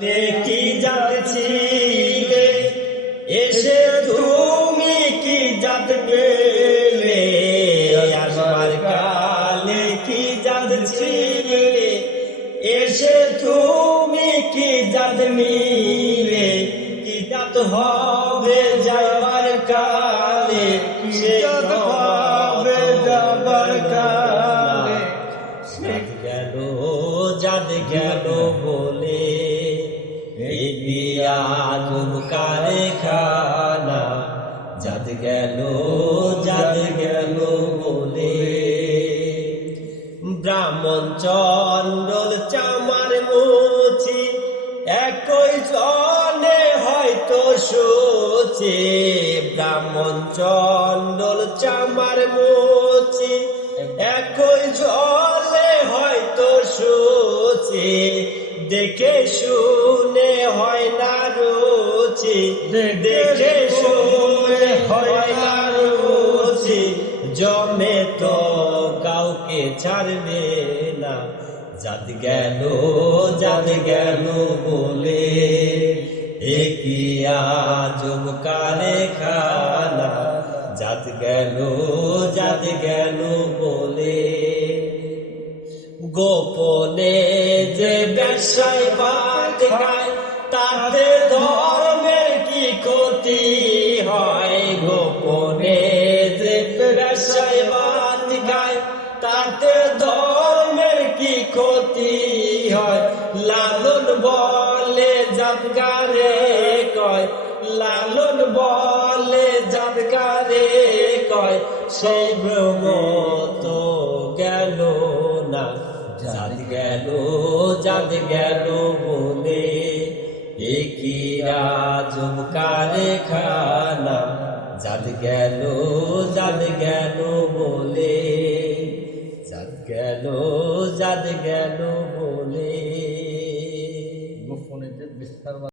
কি যাচ্ছি এসে তুমি কি পেলে? আসবার কালে কি যাচ্ছি এসে তুমি কি জাত নিলে? কি জাত হবে যাবার কালে? সে হবে যাবার কালে। জাত গেল জাত গেল বলে বিয়া গুমকারে খানা। জাত গেল জাত গেল বলে। ব্রাহ্মণ চন্ডল চামার মুছি, একই জনে হয়তো সোচে ব্রাহ্মণ চন্ডল চামার মুছি, একই জলে হয়তো সোচে দেখে শুনে হয় না রুচি দেখে শুনে হয় না রুচি জমে তো কাউকে ছাড়বে না। জাত গেল জাত গেল বলে। একিয়া জমকারে খানা? জাত গেল জাত গেল বলে। গোপনে যে ব্যবসায় বাদ খায় ধর্মের কি ক্ষতি হয়? গোপনে যে ব্যবসায় বাদ খায় ধর্মের কি ক্ষতি হয় লালন বলে জাতকারে কয় লালন বলে জাতকারে কয় সেই ভ্রম তো গেল না জাত গেল জাত গেল বলে। একিরা জমকারে খানা জাত গেল জাত গেল বলে। জাত গেল জাত গেল বলে। গোপনে বিস্তার